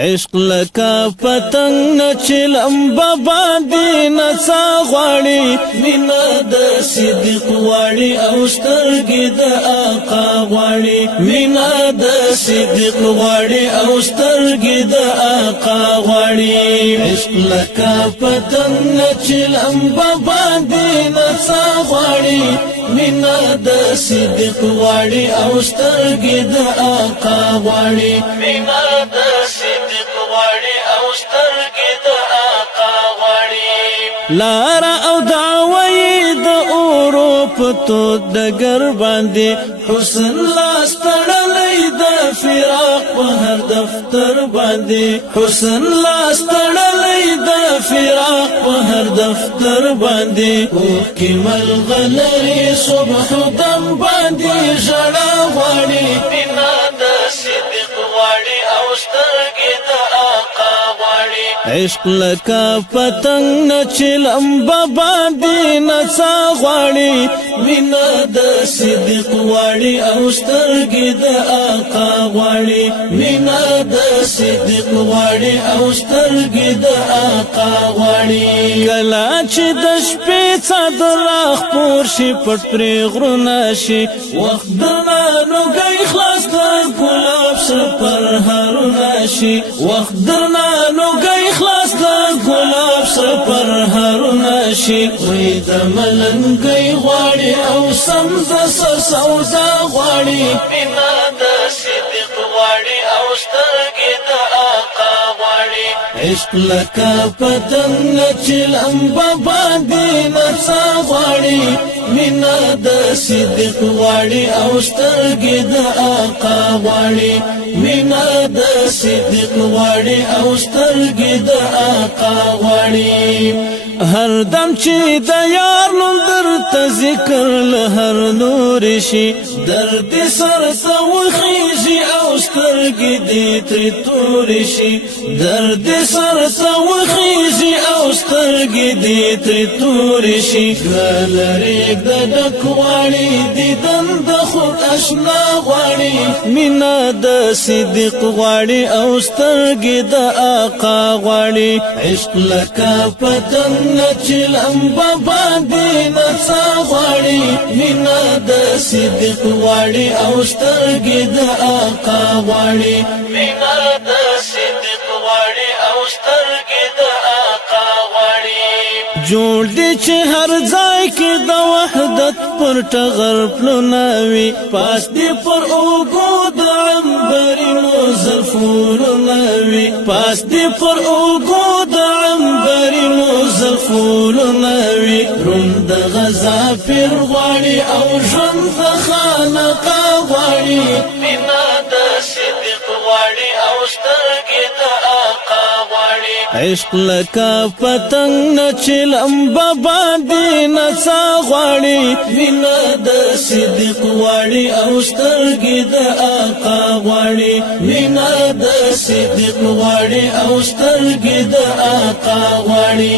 عشق لکا پتنگ نچلم باباندی نڅا غواړي مینا د صدق غواړي او سترګې د آقا غواړي مینا د صدق غواړي او سترګې د آقا غواړي عشق لکا پتنگ نچلم باباندی نڅا غواړي مینا د صدق غواړي او سترګې د آقا غواړي مینا د غواړي او سترګې د آقا غواړي لارا او دعوی د اوروپ تو دګر باندې حسن لاس تړلې د فراق په هر دفتر باندې حسن لاس تړلې د فراق په هر دفتر باندې او کمل غلري صبح دم باندې ژړا غواړي بنا د صدق غواړي او سترګې د آقا غواړي عشق لکا پتنگ نچلم باباندی نڅا غواړي مینا د صدق غواړي او سترګې د آقا غواړي مینا د صدق غواړي او سترګې د آقا غواړي کله چې د شپې څادر خپور شي پټ پرې غرونه شي وخت درنه گئی خلاص کړ ګلاب سر پر هرونه شي وخت درنه گئی خلاص کړ ګلاب سر پر هرونه شي وې د ملنګي غواړي او سم د سر سودا غواړي بنا د صدق غواړي او سترګې د آقا غواړي عشق لکا پتنگ نچلم باباندی نڅا غواړي مینا د صدق غواړي او سترګې د آقا غواړي مینا د صدق غواړي او سترګې د آقا غواړي هر دم چې د یار نوم درته ذکر له هر نور شي درد سر سوخیږي او سترګې دې ترې تور شي درد سر سوخیږي او سترګې دې ترې تور شي ګلریک د ډک غواړي دیدن د خود اشنا غواړي مینا د صدق غواړي او سترګې د آقا غواړي عشق لکا پتنگ نچلم باباندی نڅا غواړي مینا د صدق غواړي او سترګې د آقا غواړي مینا د صدق غواړي او سترګې د آقا غواړي جوړ دي چې هر ځای کې د وحدت پر ټغر پلونه وي پاس دي پر اوږو د عنبرینو زلفونونه وي پاس دي پر اوږو د عنبرینو زلفونونه وي روند د غزا پیر غواړي او ژوند د خانقا غواړي مینا د صدق غواړي او سترګې د آقا غواړي عشق لکا پتنگ نچلم باباندی نڅا غواړي مینا د صدق غواړي او سترګې د آقا غواړي مینا د صدق غواړي او سترګې د آقا غواړي